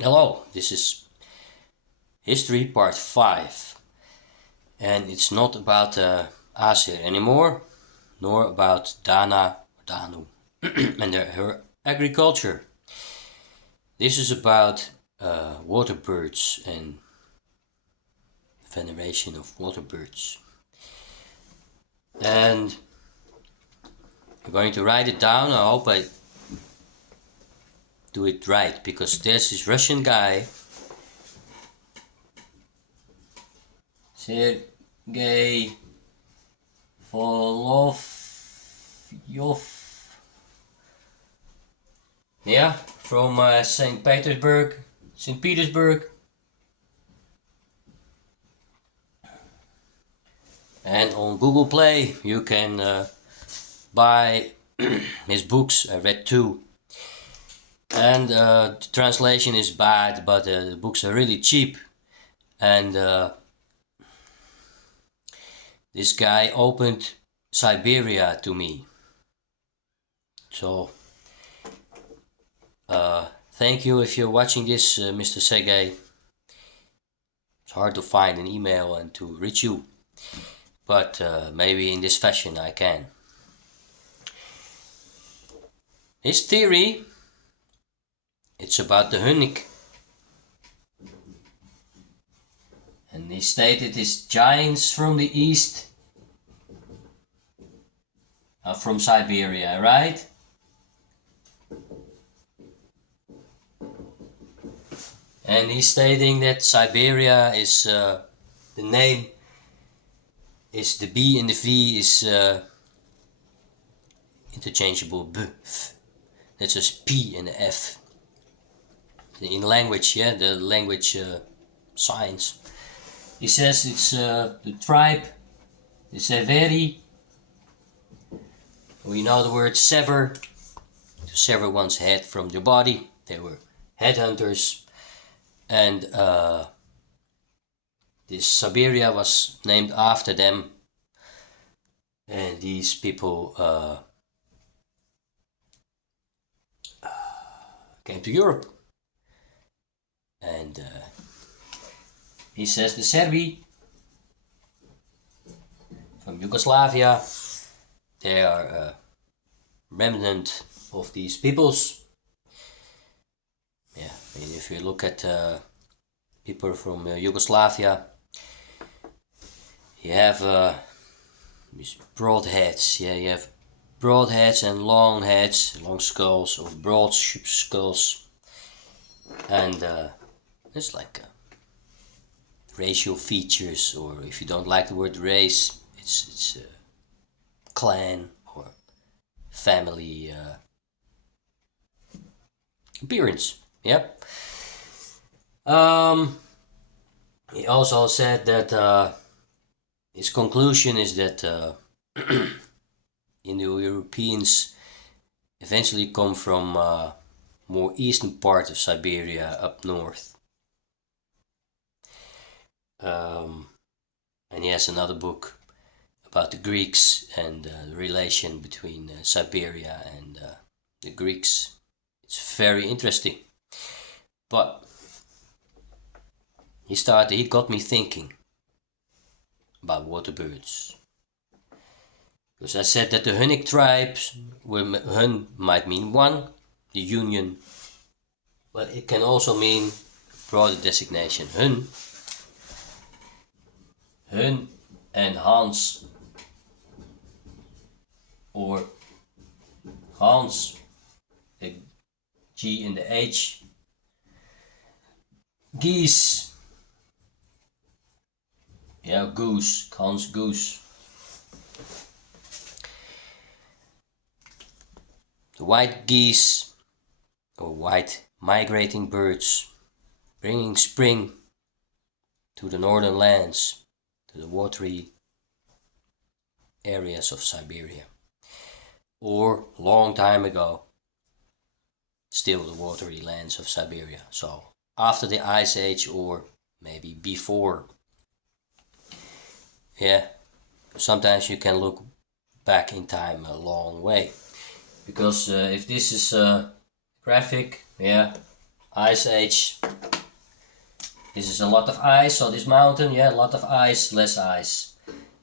Hello, this is History Part 5, and it's not about Asia anymore, nor about Danu, and her agriculture. This is about waterbirds and veneration of waterbirds. And I'm going to write it down. I hope I do it right, because there's this Russian guy, Sergei Volovyov, yeah, from St. Petersburg, and on Google Play you can buy his books. I read 2, and the translation is bad, but the books are really cheap. And this guy opened Siberia to me. So thank you if you're watching this, Mr. Sergey. It's hard to find an email and to reach you, but maybe in this fashion I can. His theory, it's about the Hunnic. And he stated his giants from the east, from Siberia, right? And he's stating that Siberia is, the name is, the B and the V is interchangeable, B, F. That's just P and the F. In language, yeah, the language science. He says it's the tribe, the Severi. We know the word sever, to sever one's head from the body. They were headhunters, and this Siberia was named after them. And these people came to Europe. And he says the Serbi from Yugoslavia, they are a remnant of these peoples. Yeah, I mean, if you look at people from Yugoslavia, you have these broad heads. Yeah, you have broad heads and long heads, long skulls, or broad skulls, and it's like racial features, or if you don't like the word race, it's clan or family appearance. Yep. He also said that his conclusion is that Indo-Europeans eventually come from more eastern part of Siberia up north. And he has another book about the Greeks and the relation between Siberia and the Greeks. It's very interesting. But he got me thinking about waterbirds. Because I said that the Hunnic tribes, Hun might mean one, the union, but it can also mean broader designation. Hun and Hans, or Hans, the G and the H, geese, yeah, goose, Hans goose. The white geese, or white migrating birds, bringing spring to the northern lands, to the watery areas of Siberia. Or long time ago, still the watery lands of Siberia. So after the Ice Age, or maybe before. Yeah, sometimes you can look back in time a long way. Because if this is a graphic, yeah, Ice Age, This is a lot of ice, so this mountain, yeah, a lot of ice, less ice.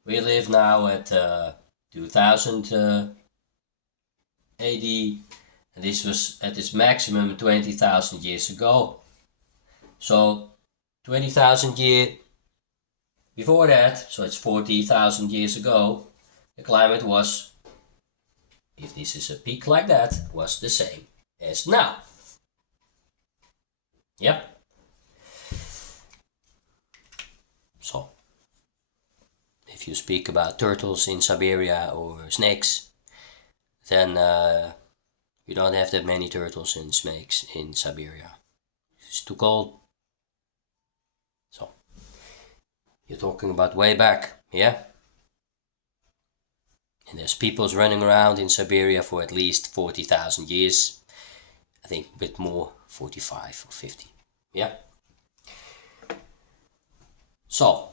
We live now at 2000 AD, and this was at its maximum 20,000 years ago. So 20,000 years before that, so it's 40,000 years ago, the climate was, if this is a peak like that, was the same as now. Yep. So, if you speak about turtles in Siberia or snakes, then you don't have that many turtles and snakes in Siberia. It's too cold. So, you're talking about way back, yeah? And there's peoples running around in Siberia for at least 40,000 years. I think a bit more, 45 or 50, yeah? So,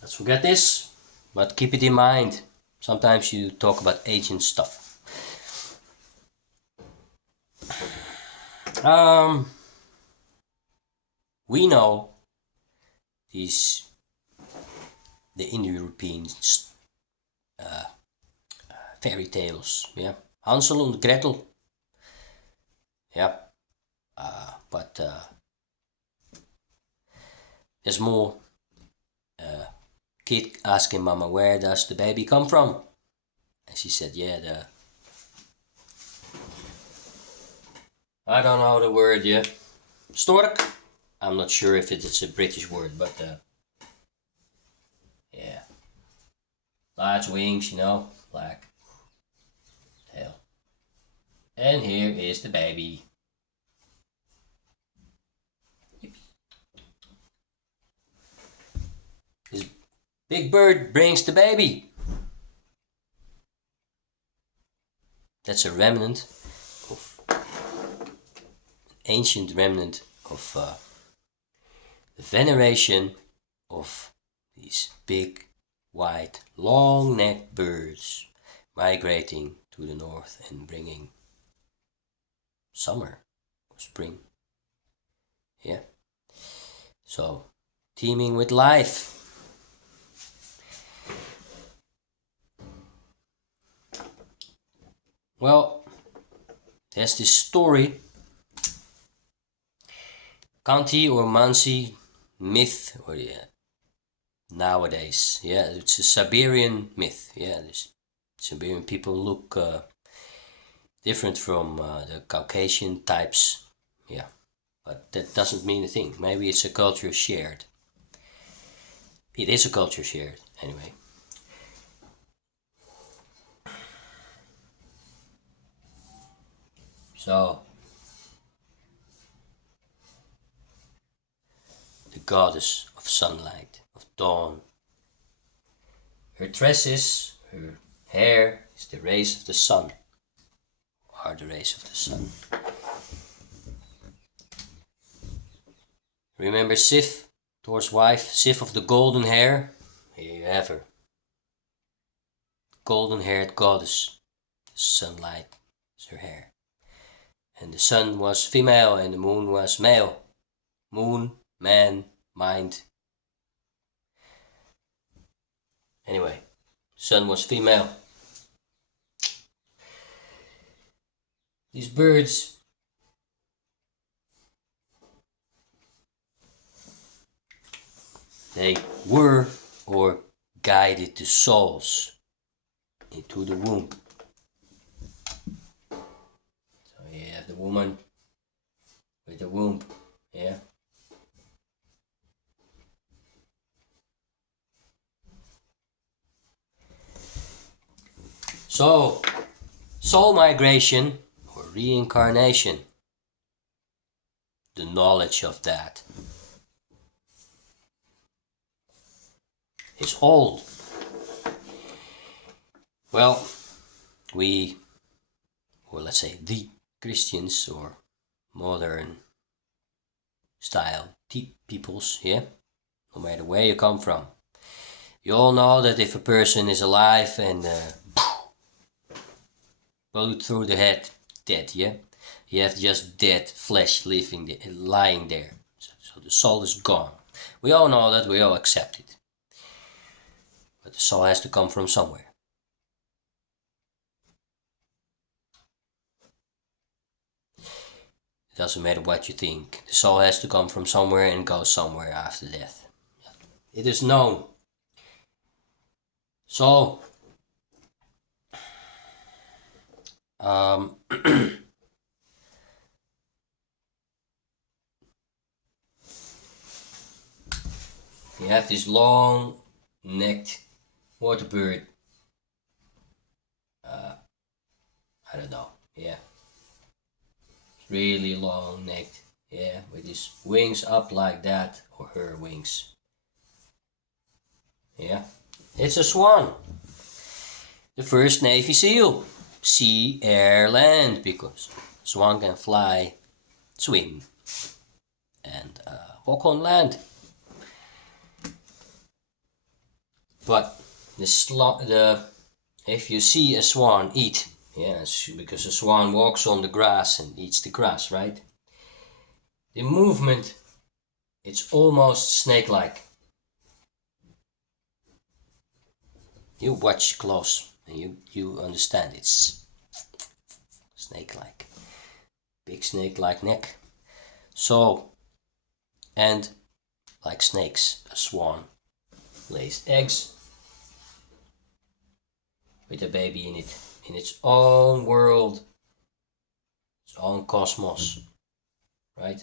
let's forget this, but keep it in mind. Sometimes you talk about ancient stuff. We know the Indo-European fairy tales, yeah, Hansel and Gretel, yeah, but there's more. Kid asking Mama, where does the baby come from? And she said, yeah, I don't know the word, yeah, stork. I'm not sure if it's a British word, but yeah, large wings, you know, black tail. And here is the baby. This big bird brings the baby. That's a remnant of ancient remnant of the veneration of these big, white, long-necked birds migrating to the north and bringing summer or spring. Yeah. So, teeming with life. Well, there's this story, Kanti or Mansi myth, or yeah, nowadays, yeah, it's a Siberian myth. Yeah, this Siberian people look different from the Caucasian types. Yeah, but that doesn't mean a thing. Maybe it's a culture shared. It is a culture shared, anyway. So, the goddess of sunlight, of dawn. Her tresses, her hair is the rays of the sun, are the rays of the sun. Remember Sif, Thor's wife, Sif of the golden hair? Here you have her. Golden-haired goddess. The sunlight is her hair. And the sun was female and the moon was male. Moon, man, mind. Anyway, sun was female. These birds they were or guided the souls into the womb. So you have the woman with the womb, yeah. So, soul migration or reincarnation, the knowledge of that is old. Well, we, or let's say the Christians or modern style peoples, yeah, no matter where you come from, you all know that if a person is alive and bullet through the head, dead, yeah, You have just dead flesh lying there. So the soul is gone. We all know that, we all accept it. But the soul has to come from somewhere. It doesn't matter what you think. The soul has to come from somewhere and go somewhere after death. It is known. So, you have this long-necked waterbird. I don't know. Yeah. Really long-necked. Yeah, with his wings up like that, or her wings. Yeah. It's a swan. The first Navy SEAL. Sea, air, land, because swan can fly, swim, and walk on land. But if you see a swan eat, yes, because a swan walks on the grass and eats the grass, right? The movement, it's almost snake-like. You watch close and you understand it's snake-like. Big snake-like neck. So, and like snakes, a swan lays eggs with a baby in it, in its own world, its own cosmos, right?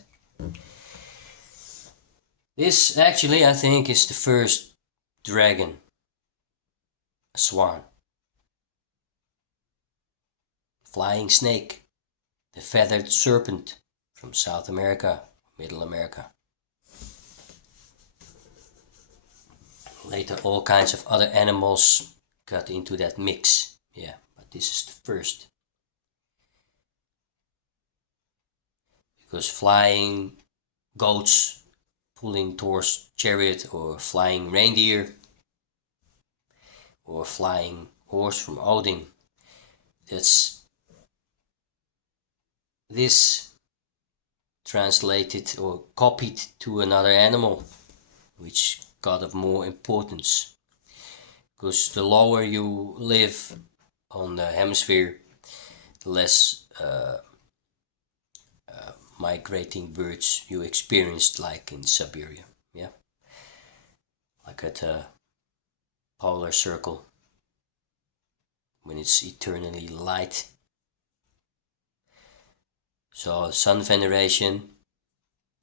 This actually, I think, is the first dragon, a swan. Flying snake, the feathered serpent from South America, Middle America. Later all kinds of other animals got into that mix. Yeah, but this is the first. Because flying goats pulling towards chariot, or flying reindeer, or flying horse from Odin, that's this translated or copied to another animal, which got of more importance. Because the lower you live on the hemisphere, the less migrating birds you experienced, like in Siberia, yeah, like at a polar circle when it's eternally light. So sun veneration,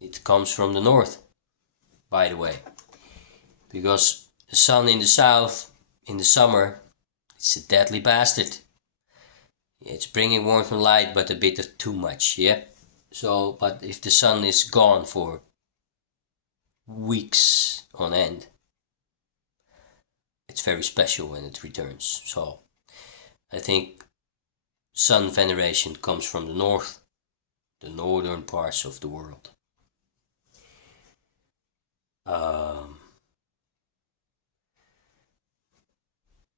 it comes from the north, by the way, because the sun in the south in the summer, it's a deadly bastard. It's bringing warmth and light, but a bit of too much, yeah. So, but if the sun is gone for weeks on end, it's very special when it returns. So, I think sun veneration comes from the north, the northern parts of the world.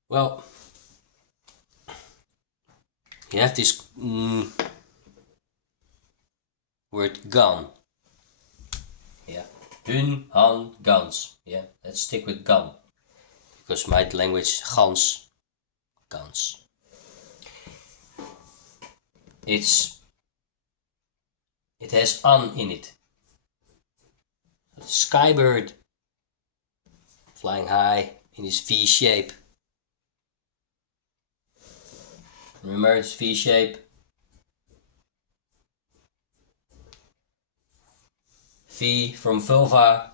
Well, you have this word gun. Yeah, hun, han, guns. Yeah, let's stick with gun, because my language gans, guns. It has an in it. Skybird, flying high in his V shape. Remember its V shape? V from vulva.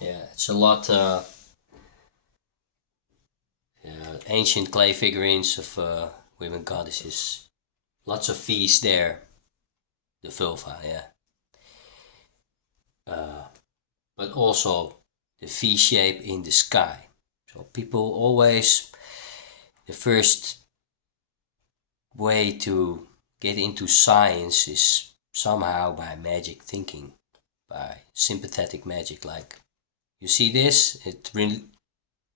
Yeah, it's a lot ancient clay figurines of women goddesses. Lots of V's there. The vulva, yeah. But also the V shape in the sky. So people always, the first way to get into science is somehow by magic thinking, by sympathetic magic, like you see this, it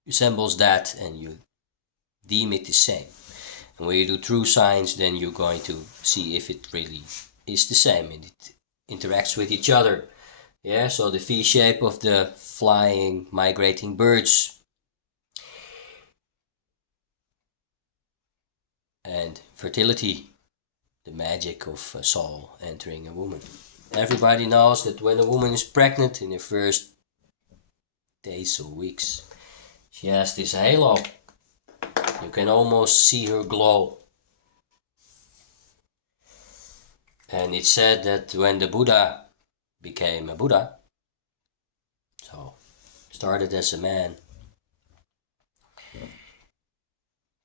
resembles that, and you deem it the same. And when you do true science, then you're going to see if it really is the same and it interacts with each other. Yeah, so the V shape of the flying, migrating birds. And fertility, the magic of a soul entering a woman. Everybody knows that when a woman is pregnant in the first days or weeks, she has this halo. You can almost see her glow. And it's said that when the Buddha became a Buddha, so started as a man,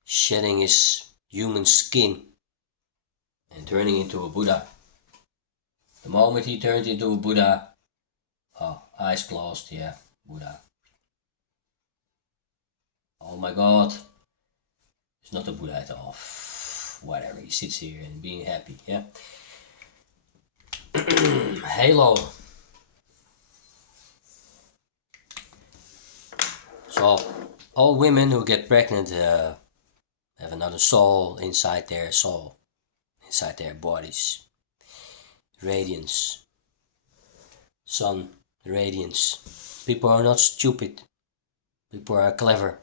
shedding his human skin and turning into a Buddha. The moment he turned into a Buddha, eyes closed, yeah, Buddha. Oh my God, it's not a Buddha at all. Whatever, he sits here and being happy, yeah. Halo. So, all women who get pregnant have another soul inside their soul, inside their bodies. Radiance. Sun, radiance. People are not stupid. People are clever.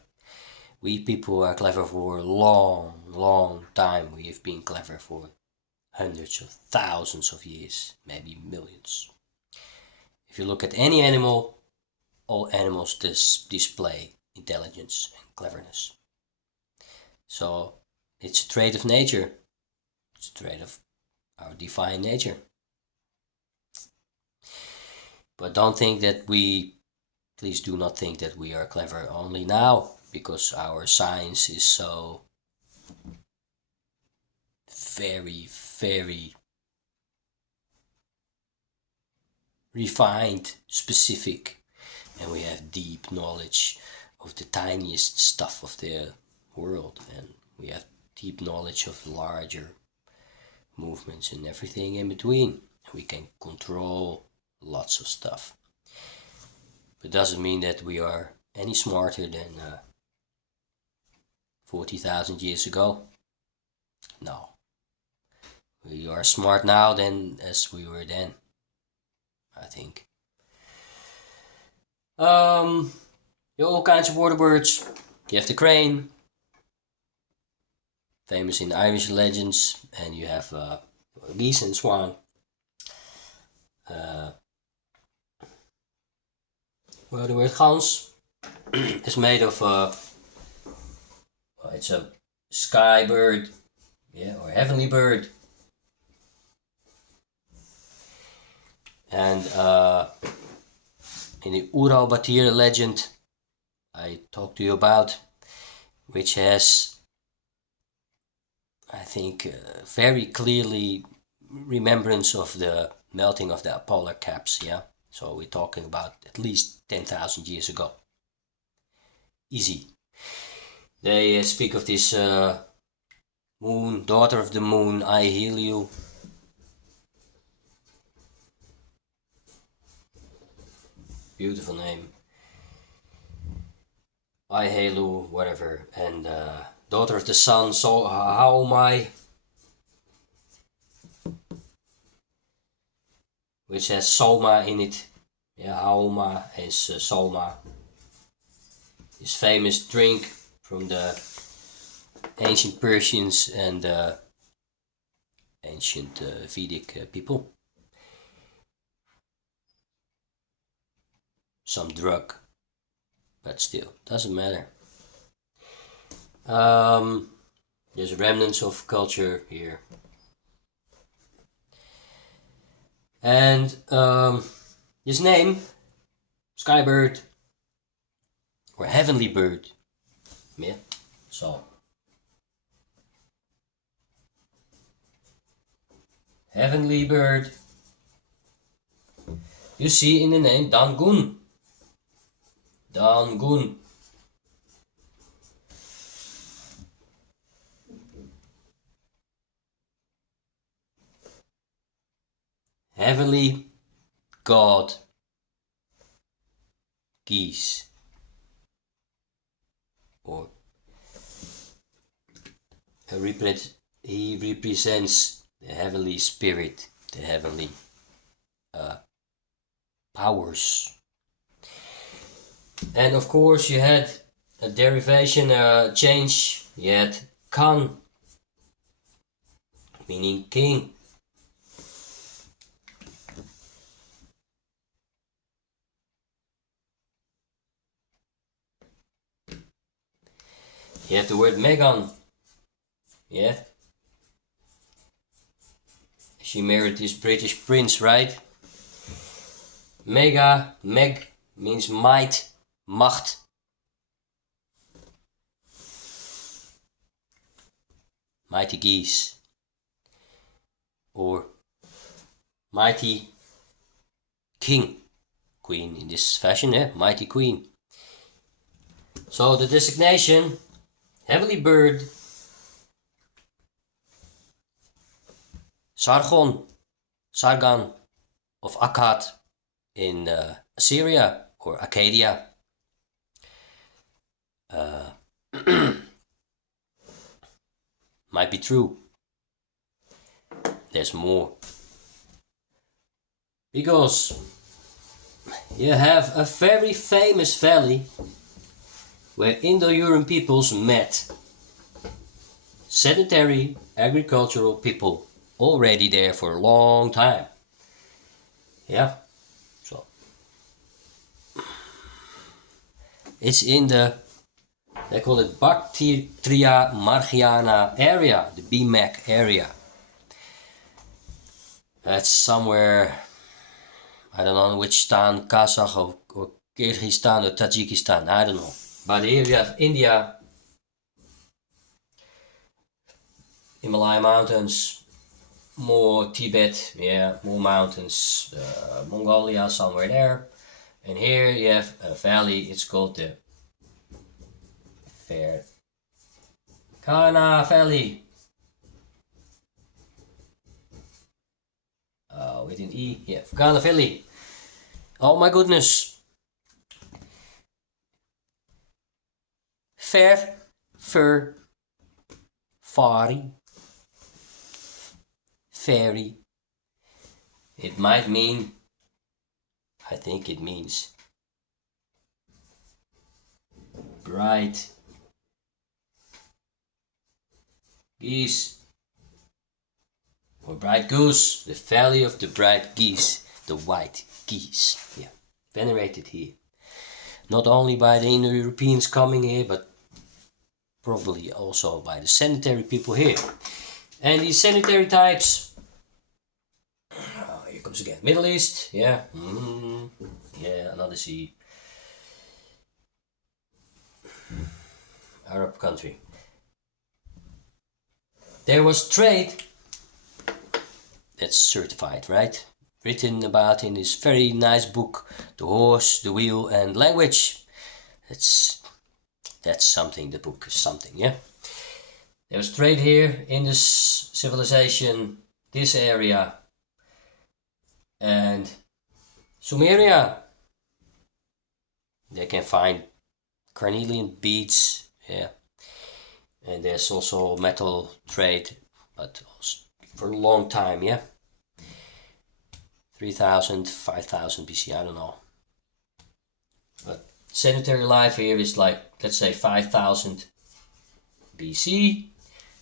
We people are clever for a long, long time. We have been clever for hundreds of thousands of years, maybe millions. If you look at any animal, all animals display intelligence and cleverness. So it's a trait of nature. It's a trait of our divine nature. But don't think that please do not think that we are clever only now, because our science is so very, very refined, specific, and we have deep knowledge of the tiniest stuff of the world, and we have deep knowledge of larger movements and everything in between. We can control lots of stuff. But doesn't mean that we are any smarter than 40,000 years ago. No. We are smart now than as we were then, I think. You have all kinds of waterbirds. You have the crane, famous in Irish legends, and you have geese and swan. Well, the word gans is made of it's a sky bird, yeah, or heavenly bird. And in the Uralbatir legend I talked to you about, which has, I think, very clearly remembrance of the melting of the polar caps, yeah? So we're talking about at least 10,000 years ago. Easy. They speak of this moon, daughter of the moon, Ihelu. Beautiful name. Ihelu, whatever. And daughter of the sun, so Haomai, which has Soma in it. Yeah, Haoma is Soma. This famous drink from the ancient Persians and ancient Vedic people. Some drug, but still, doesn't matter. There's remnants of culture here. And his name, Skybird, or Heavenly Bird. Yeah, so. Heavenly Bird. You see in the name Dangun. Dangun. Heavenly God. Geese. Or he represents the heavenly spirit, the heavenly powers. And of course you had a derivation, a change. You had Khan, meaning king. You have the word Meghan. Yeah. She married this British prince, right? Meg means might, macht. Mighty geese. Or mighty king. Queen in this fashion, eh? Mighty queen. So the designation, heavenly bird, Sargon of Akkad in Assyria or Arcadia. Might be true. There's more. Because you have a very famous valley where Indo-European peoples met. Sedentary agricultural people already there for a long time. Yeah, so it's in the, they call it Bactria Margiana area, the BMAC area. That's somewhere, I don't know which stan, Kazakh or Kyrgyzstan or Tajikistan, I don't know. But here you have India, Himalaya mountains, more Tibet, yeah, more mountains, Mongolia somewhere there. And here you have a valley, it's called the Ferghana Valley. With an E, yeah, Ferghana Valley. Oh my goodness. Fairy. It might mean, I think it means bright geese or bright goose, the valley of the bright geese, the white geese. Yeah, venerated here. Not only by the Indo-Europeans coming here, but probably also by the sanitary people here. And these sanitary types, here comes again, Middle East, yeah, yeah, another sea, Arab country. There was trade, that's certified, right? Written about in this very nice book, The Horse, the Wheel and Language. That's something, the book is something, yeah? There was trade here in this civilization, this area, and Sumeria. They can find carnelian beads, yeah. And there's also metal trade, but also for a long time, yeah. 3000, 5000 BC, I don't know. But sanitary life here is like, let's say 5000 BC.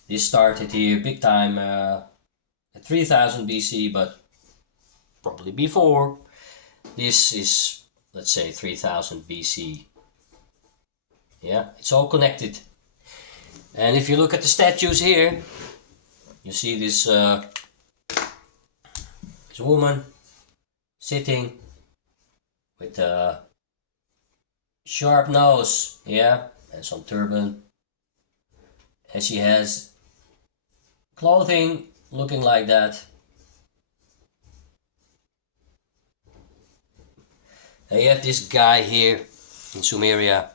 This started here big time at 3000 BC, but probably before. This is, let's say, 3000 BC. Yeah, it's all connected. And if you look at the statues here, you see this woman sitting with a sharp nose, yeah, and some turban. And she has clothing looking like that. And you have this guy here in Sumeria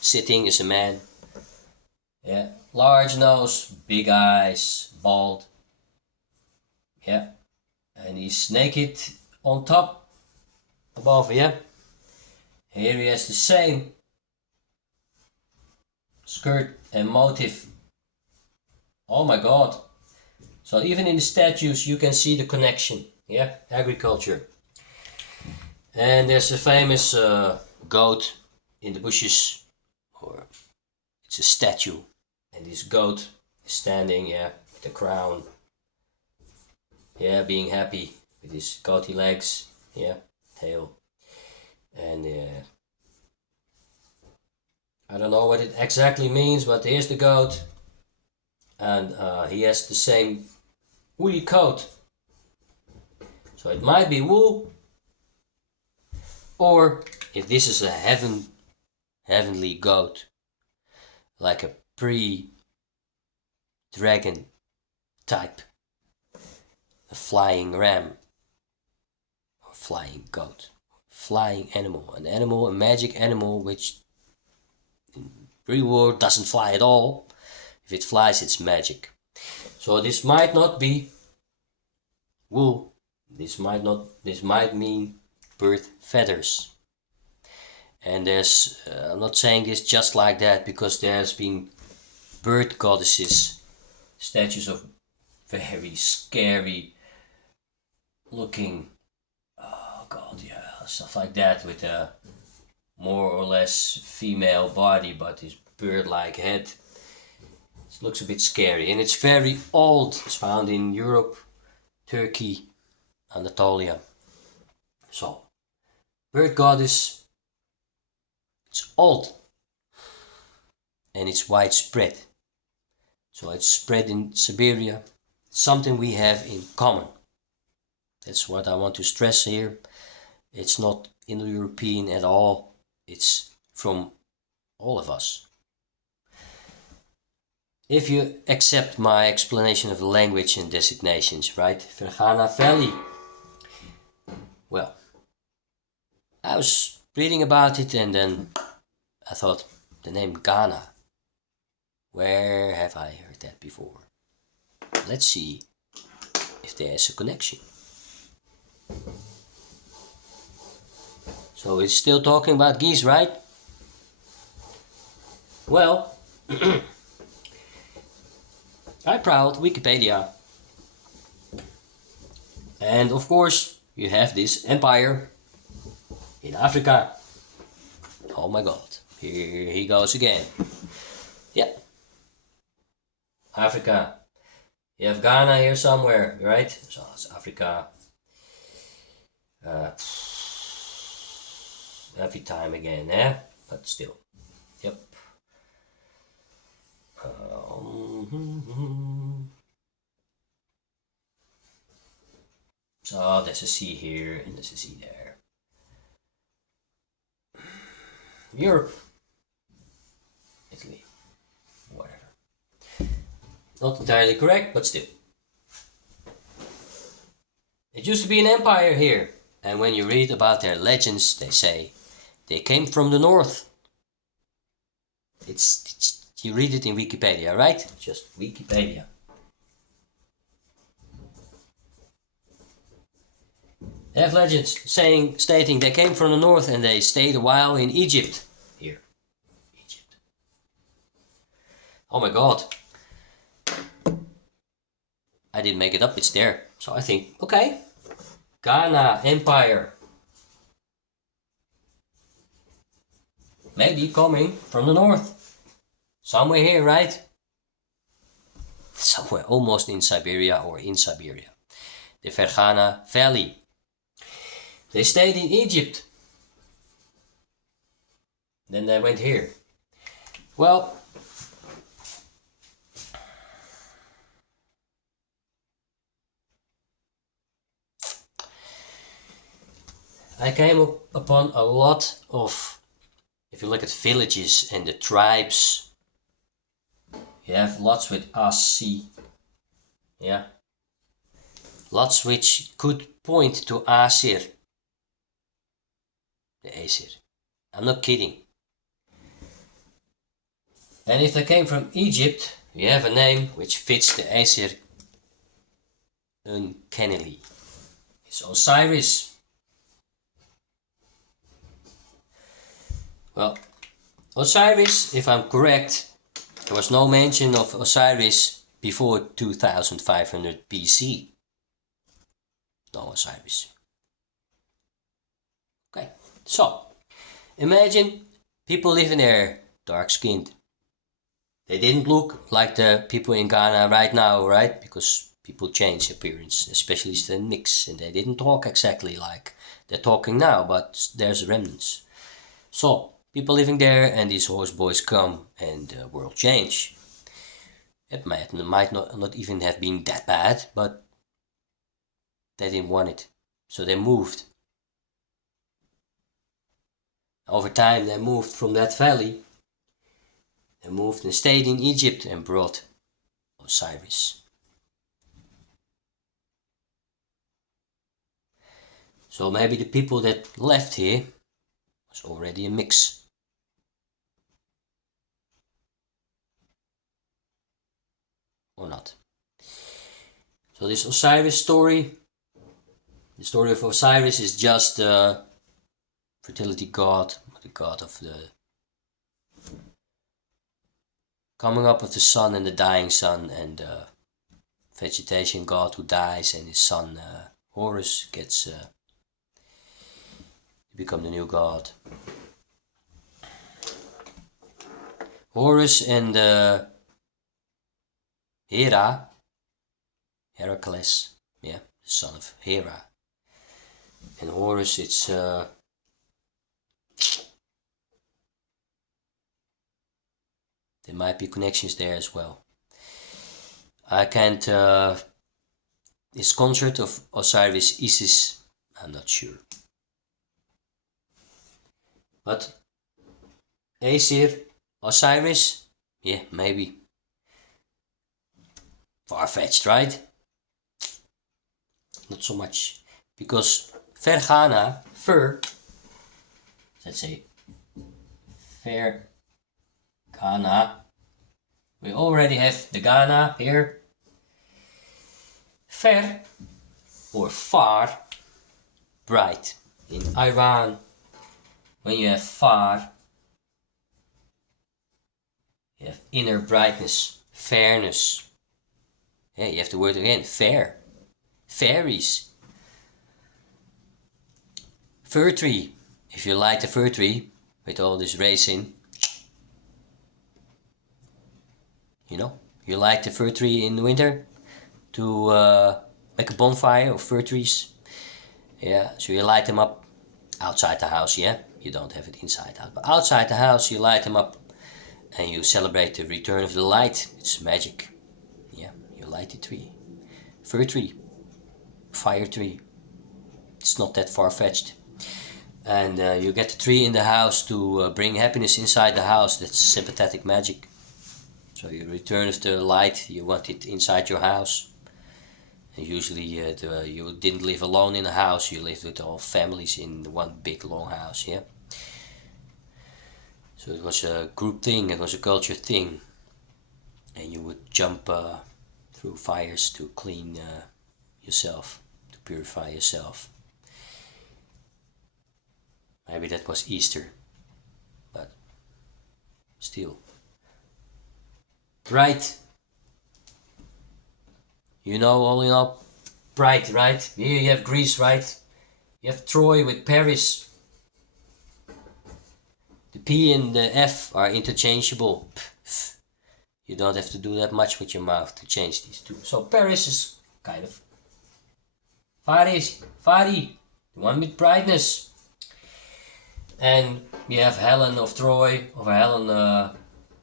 sitting as a man. Yeah, large nose, big eyes, bald. Yeah, and he's naked on top, above, yeah. Here he has the same skirt and motif Oh my God. So even in the statues you can see the connection. Yeah, agriculture. And there's a famous goat in the bushes, or it's a statue, and this goat is standing, yeah, with the crown, yeah, being happy with his goatee legs, yeah, tail, and I don't know what it exactly means, but here's the goat, and he has the same woolly coat, so it might be wool, or if this is a heavenly goat, like a pre-dragon type, a flying ram, or flying goat, flying animal, an animal, a magic animal which in real world doesn't fly at all. If it flies, it's magic. So this might not be wool. This might mean bird feathers. And there's, I'm not saying this just like that, because there's been bird goddesses, statues of very scary looking, oh God, yeah, stuff like that, with a more or less female body, but this bird-like head. It looks a bit scary, and it's very old. It's found in Europe, Turkey, Anatolia. So, bird goddess, it's old, and it's widespread. So it's spread in Siberia, something we have in common. That's what I want to stress here. It's not Indo-European at all. It's from all of us. If you accept my explanation of the language and designations, right? Ferghana Valley. Well, I was reading about it, and then I thought, the name Ghana. Where have I heard that before? Let's see if there's a connection. So it's still talking about geese, right? Well, I prowled Wikipedia. And of course, you have this empire in Africa. Oh my God, here he goes again. Yep. Africa. You have Ghana here somewhere, right? So it's Africa. Every time again, eh? But still. Yep. So there's a sea here and there's a sea there. Europe. Italy. Whatever. Not entirely correct, but still. It used to be an empire here, and when you read about their legends, they say they came from the north. It's you read it in Wikipedia, right? Just Wikipedia. They have legends stating they came from the north and they stayed a while in Egypt. Here, Egypt. Oh my God. I didn't make it up, it's there. So I think, okay, Ghana Empire. Maybe coming from the north. Somewhere here, right? Somewhere almost in Siberia or in Siberia. The Ferghana Valley. They stayed in Egypt. Then they went here. Well, I came upon a lot of, if you look at villages and the tribes, you have lots with Asi, yeah, lots which could point to Asir, the Asir. I'm not kidding. And if they came from Egypt, you have a name which fits the Asir uncannily. It's Osiris. Well, Osiris, if I'm correct, there was no mention of Osiris before 2500 BC. No Osiris. Okay, so imagine people living there, dark skinned. They didn't look like the people in Ghana right now, right? Because people change appearance, especially the Nicks, and they didn't talk exactly like they're talking now, but there's remnants. So people living there, and these horse boys come, and the world change. It might not even have been that bad, but they didn't want it, so they moved. Over time, they moved from that valley. They moved and stayed in Egypt and brought Osiris. So maybe the people that left here was already a mix. Or not. So this Osiris story, the story of Osiris is just the fertility god, the god of the coming up of the sun and the dying sun, and the vegetation god who dies, and his son Horus gets become the new god. Horus and Heracles, yeah, the son of Hera. And Horus, it's there might be connections there as well. I can't. This consort of Osiris, Isis, I'm not sure. But Aesir, Osiris, yeah, maybe. Far-fetched, right? Not so much. Because Ferghana, let's say, Ghana. We already have the Ghana here. Fer or far, bright. In Iran, when you have far, you have inner brightness, fairness. Yeah, you have the word again, fair. Fairies. Fir tree. If you light a fir tree with all this resin, you know, you light the fir tree in the winter to make a bonfire of fir trees. Yeah, so you light them up outside the house, yeah? You don't have it inside out. But outside the house, you light them up and you celebrate the return of the light. It's magic. Yeah, you light the tree. Fir tree. Fire tree. It's not that far-fetched. And you get the tree in the house to bring happiness inside the house. That's sympathetic magic. So you return the light, you want it inside your house. And usually you didn't live alone in a house, you lived with all families in one big long house, yeah? So it was a group thing, it was a culture thing. And you would jump through fires to clean yourself, to purify yourself. Maybe that was Easter, but still. Bright. You know, all in all, bright, right? Here you have Greece, right? You have Troy with Paris. The P and the F are interchangeable. You don't have to do that much with your mouth to change these two. So Paris is kind of Fari, the one with brightness. And you have Helen of Troy, or Helen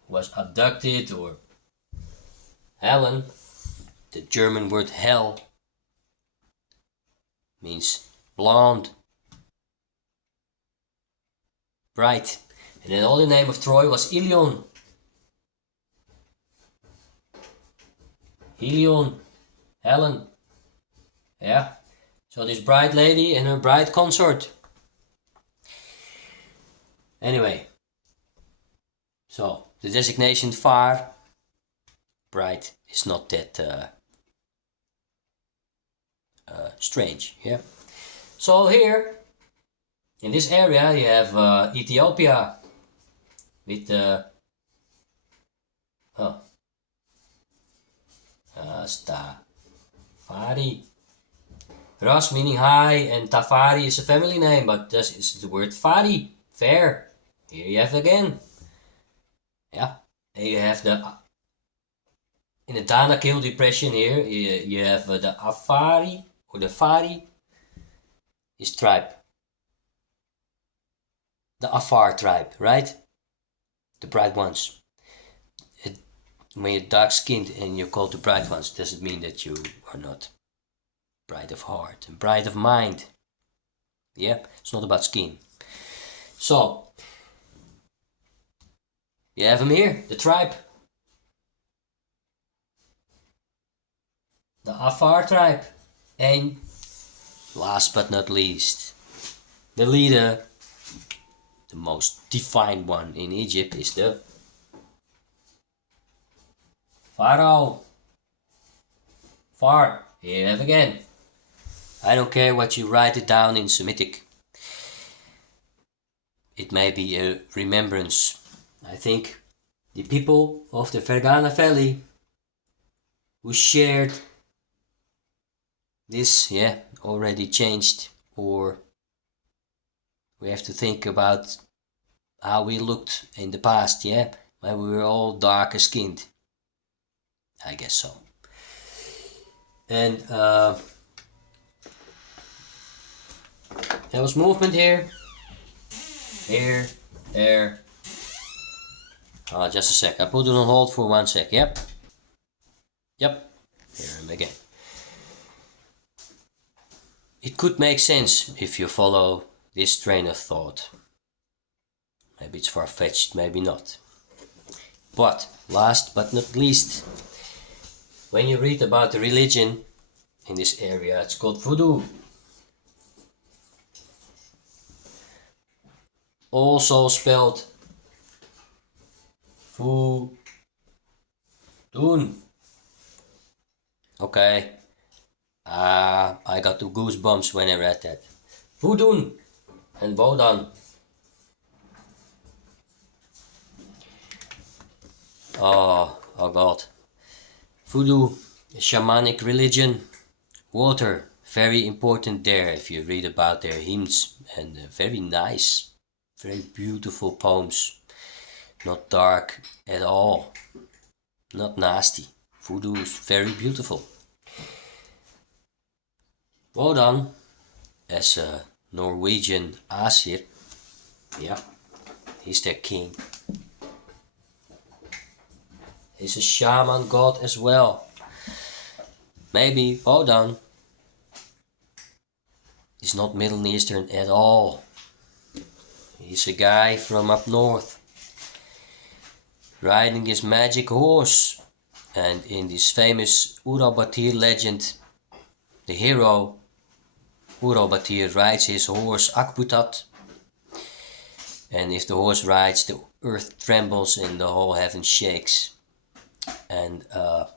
was abducted, or Helen, the German word hell, means blonde, bright. And then all the name of Troy was Ilion. Helion, Helen. Yeah. So this bright lady and her bright consort. Anyway. So the designation far, bright, is not that strange. Yeah. So here, in this area, you have Ethiopia with Stafari. Ras meaning high, and Tafari is a family name, but this is the word Fari, fair. Here you have again. Yeah, here you have in the Danakil depression here, you have the Afari, or the Fari, is tribe. The Afar tribe, right? The bright ones. When you're dark skinned and you're called the bright ones, doesn't mean that you are not bright of heart and bright of mind. Yeah, it's not about skin. So, you have them here, the tribe. The Afar tribe. And last but not least, the leader, the most defined one in Egypt, is the Pharaoh. Far. Here you have again. I don't care what you write it down in Semitic. It may be a remembrance. I think the people of the Fergana Valley who shared this, already changed, or we have to think about how we looked in the past, when we were all darker skinned. I guess so. And there was movement here, there. Just a sec. I put it on hold for 1 sec. Yep. Here I am again. It could make sense if you follow this train of thought. Maybe it's far-fetched, maybe not. But last but not least, when you read about the religion in this area, it's called voodoo. Also spelled Voodoo. Okay. I got the goosebumps when I read that. Voodoo and Wodan. Oh God. Voodoo, a shamanic religion. Water, very important there if you read about their hymns, and very nice, very beautiful poems. Not dark at all, not nasty. Voodoo is very beautiful. Wodan, as a Norwegian Asir, he's their king. He's a shaman god as well. Maybe Wodan is not Middle Eastern at all. He's a guy from up north, riding his magic horse. And in this famous Urabatir legend, the hero Urabatir rides his horse Akbutat. And if the horse rides, the earth trembles and the whole heaven shakes. And the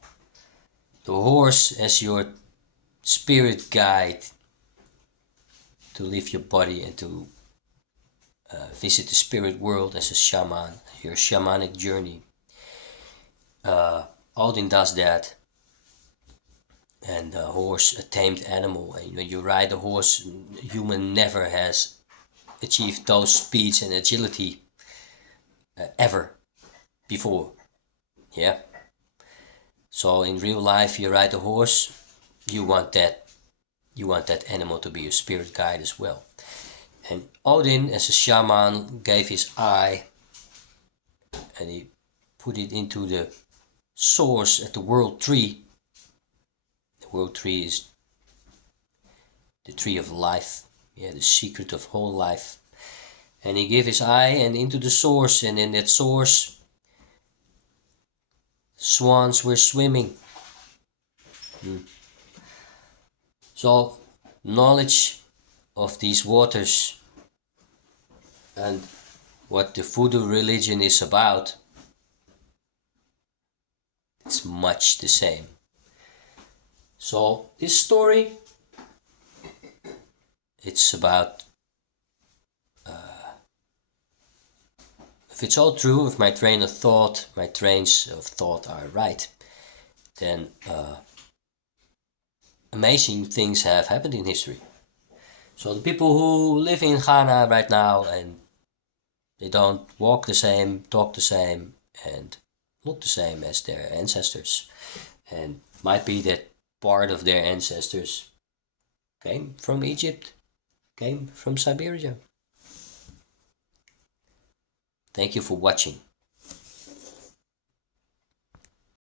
horse as your spirit guide to leave your body and to visit the spirit world as a shaman, your shamanic journey. Odin does that, and the horse, a tamed animal, and when you ride a horse, human never has achieved those speeds and agility ever before. So in real life, you ride a horse, you want that animal to be your spirit guide as well. And Odin, as a shaman, gave his eye and he put it into the source at the world tree. The world tree is the tree of life, the secret of whole life. And he gave his eye and into the source, and in that source, swans were swimming. So, knowledge of these waters and what the voodoo religion is about, it's much the same. So this story, it's about, if it's all true, if my trains of thought are right, then amazing things have happened in history. So the people who live in Ghana right now, and they don't walk the same, talk the same, and look the same as their ancestors. And might be that part of their ancestors came from Egypt, came from Siberia. Thank you for watching.